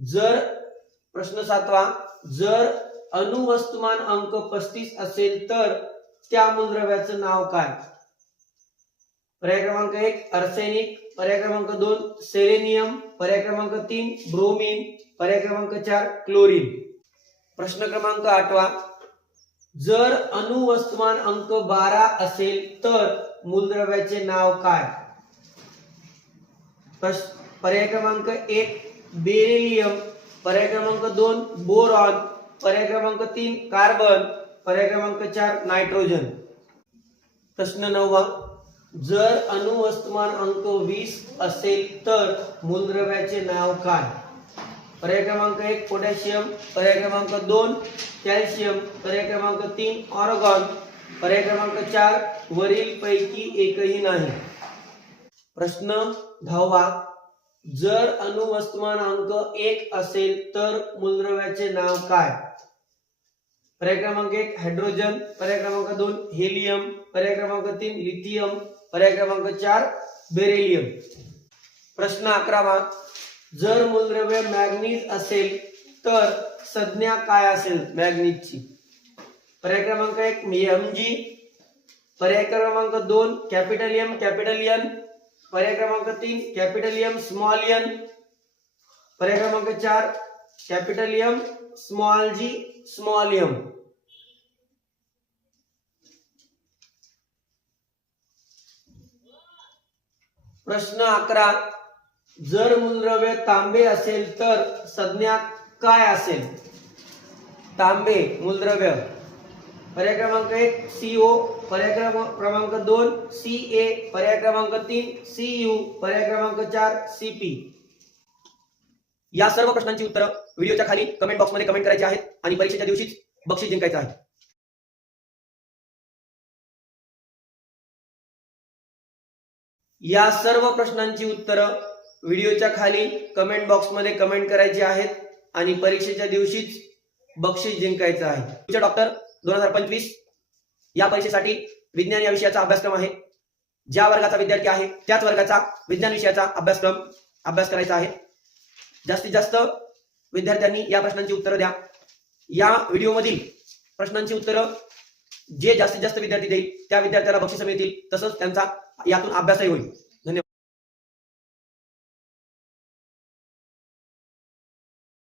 जर प्रश्न 7वा, जर अणुवस्तुमान अंक 35 असेल तर त्या मूलद्रव्याचं नाव काय? पर्याय क्रमांक 1 आर्सेनिक, पर्याय क्रमांक 2 सेलेनियम, पर्याय क्रमांक 3 ब्रोमीन, पर्याय क्रमांक 4 क्लोरीन. प्रश्न क्रमांक 8वा, जर अणुवस्तुमान अंक 12 असेल तर मूलद्रव्याचे नाव काय? पर्याय क्रमांक 1 बेरिलियम, पर्याय क्रमांक 2 बोरॉन, पर्याय क्रमांक 3 कार्बन, पर्याय क्रमांक 4 नायट्रोजन. प्रश्न 9वा, जर अणुवस्तुमान अंक 20 असेल तर मूलद्रव्याचे नाव काय? पर्याय क्रमांक 1 पोटॅशियम, पर्याय क्रमांक 2 कॅल्शियम, पर्याय क्रमांक 3 ऑर्गॉन, पर्याय क्रमांक 4 वरील पैकी एकही नाही. प्रश्न 10वा, जर अणुवस्तुमान अंक 1 असेल तर मूलद्रव्याचे नाव काय? पर्याय क्रमांक 1 हायड्रोजन, पर्याय क्रमांक 2 हेलियम, पर्याय क्रमांक 3 लिथियम, पर्याय क्रमांक 4 बेरिलियम. प्रश्न 11वा, जर मूलद्रव्य मॅग्नीज असेल तर संज्ञा काय असेल मॅग्नीजची? पर्याय क्रमांक 1 Mg, पर्याय क्रमांक 2 कॅपिटल एम कॅपिटल एन, पर्याय क्रमांक 3 कॅपिटल एम स्मॉल एन, पर्याय क्रमांक 4 कॅपिटल एम स्मॉल जी स्मॉल एम. प्रश्न 11, जर मूलद्रव्य तांबे असेल तर संज्ञा काय असेल? तांबे मूलद्रव्य, पर्याय क्रमांक 1 CO, पर्याय क्रमांक 2 CA, पर्याय क्रमांक 3 CU, पर्याय क्रमांक 4 CP. या सर्व प्रश्नांची उत्तरं व्हिडिओच्या खाली कमेंट बॉक्समध्ये कमेंट करायची आहेत आणि परीक्षेच्या दिवशीच बक्षीस जिंकायचं आहे. या सर्व प्रश्नांची उत्तरं व्हिडिओच्या खाली कमेंट बॉक्समध्ये कमेंट करायची आहेत आणि परीक्षेच्या दिवशीच बक्षीस जिंकायचं आहे. फ्युचर डॉक्टर 2025 या परीक्षेसाठी विज्ञान या विषयाचा अभ्यासक्रम आहे. ज्या वर्गाचा विद्यार्थी आहे त्याच वर्गाचा विज्ञान विषयाचा अभ्यास करायचा आहे. जास्तीत जास्त विद्यार्थ्यांनी या प्रश्नांची उत्तरं द्या. या व्हिडिओमधील प्रश्नांची उत्तरं जे जास्तीत जास्त विद्यार्थी देईल त्या विद्यार्थ्याला बक्षीस मिळतील, तसंच त्यांचा यातून अभ्यासही होईल.